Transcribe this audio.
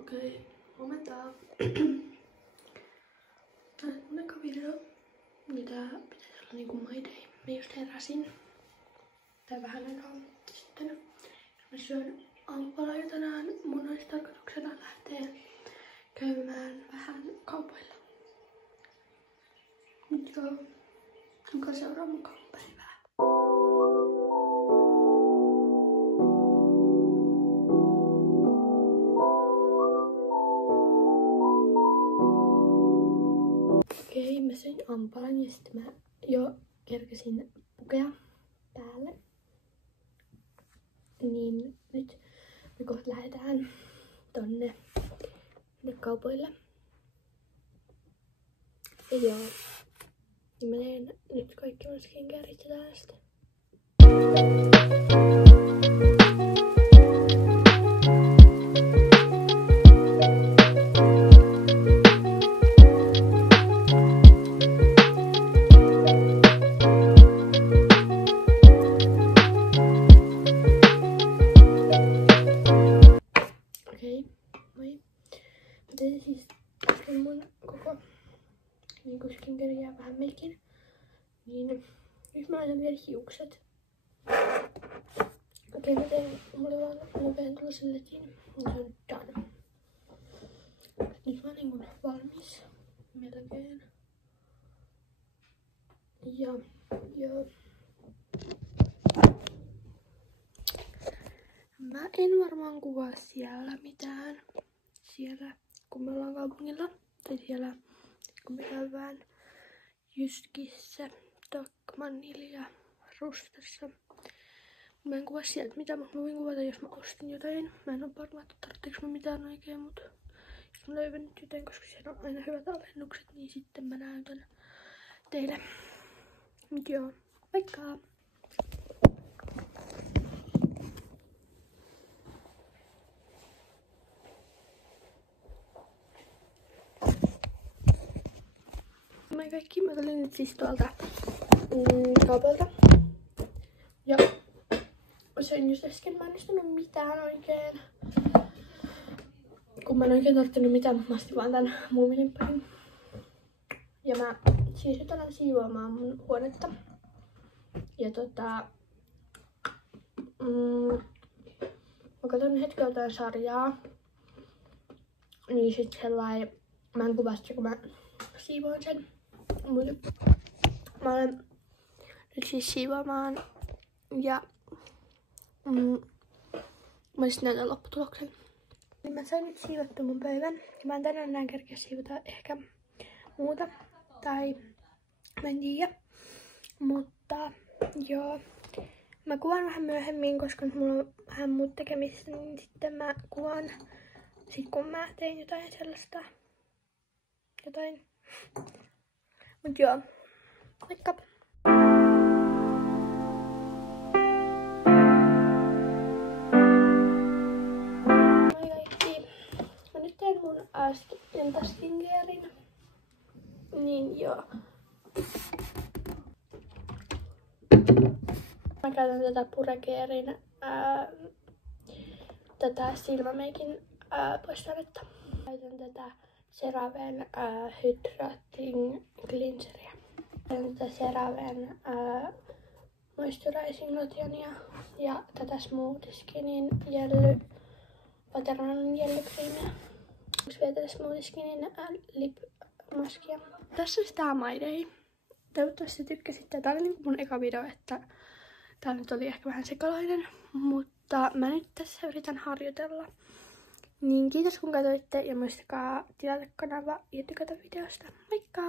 Okei, huomenta. Tää on mun eka video. Ja tää pitäisi olla niinku my day. Mä just heräsin. Tai vähän aikaa sitten. Mä syön aamupalaa tänään. Mun olisi tarkoituksena lähteä käymään vähän kaupoilla. Nyt joo. Onko seuraa mun kaupapäivää? Okei, mä söin aamupalan ja sitten mä jo kerkesin pukea päälle. Niin nyt me kohta lähdetään tonne kaupoille. Ja joo. Niin mä teen nyt kaikki mun skincareit ja tällaista. Okei, moi. Mä tein siis äsken mun koko niinku skincarea vähän melkein. Niin nyt mä laitan vielä hiukset. Okei, mä tein mulle vaan nopean tuollaisen letin. Se on done. Nyt mä oon niinku valmis melkein. Ja joo. Mä en varmaan kuvaa siellä mitään. Siellä kun me ollaan kaupungilla. Tai siellä kun me käydään Jyskissä, Tokmannilla ja Rustassa. Mä en kuvaa sieltä mitään, mutta mä voin kuvata jos mä ostin jotain. Mä en oo varma, että tarvitseeko mä mitään oikein, mutta jos mä löydän nyt jotain, koska siellä on aina hyvät alennukset, niin sitten mä näytän teille. Mut joo, moikka! Moi kaikki, mä tulin nyt siis tuolta kaupalta. Ja söin just äsken, mä en ostanut mitään oikein. Kun mä en oikein tarttunut mitään, mutta mä ostin vaan tän muumilimpparin. Ja mä siis nyt alan siivoamaan mun huonetta. Ja mä katson hetken jotain sarjaa. Niin sit sellainen, mä en kuvaa sitä kun mä siivoan sen. Mutta mä olen nyt siis siivoamaan ja mä sitten näytän lopputuloksen. Mä sain nyt siivottu mun pöydän ja mä en tänään enää kerkeä siivota ehkä muuta tai mä en tiedä. Mutta joo, mä kuvaan vähän myöhemmin, koska nyt mulla on vähän muuta tekemistä, niin sitten mä kuvaan sit kun mä tein jotain sellaista. Mut joo, moikka! Moi kaikki! Mä nyt teen mun skincarein. Niin joo. Mä käytän tätä Purecarein tätä silmämeikin poistaretta. Käytän tätä CeraVen Hydrating Cleanseria. Käytän tätä CeraVen Moisturizing Lotionia ja tätä Smooth Skinin Watermelon Jelly-kriimiä. Onks vielä tätä Smooth Skinin Lip Maskia. Tässä olisi tää my day. Toivottavasti tykkäsitte. Tää oli niinku mun eka video, että tää nyt oli ehkä vähän sekalainen. Mutta mä nyt tässä yritän harjoitella. Niin kiitos kun katsoitte ja muistakaa tilata kanava ja tykätä videosta. Moikka!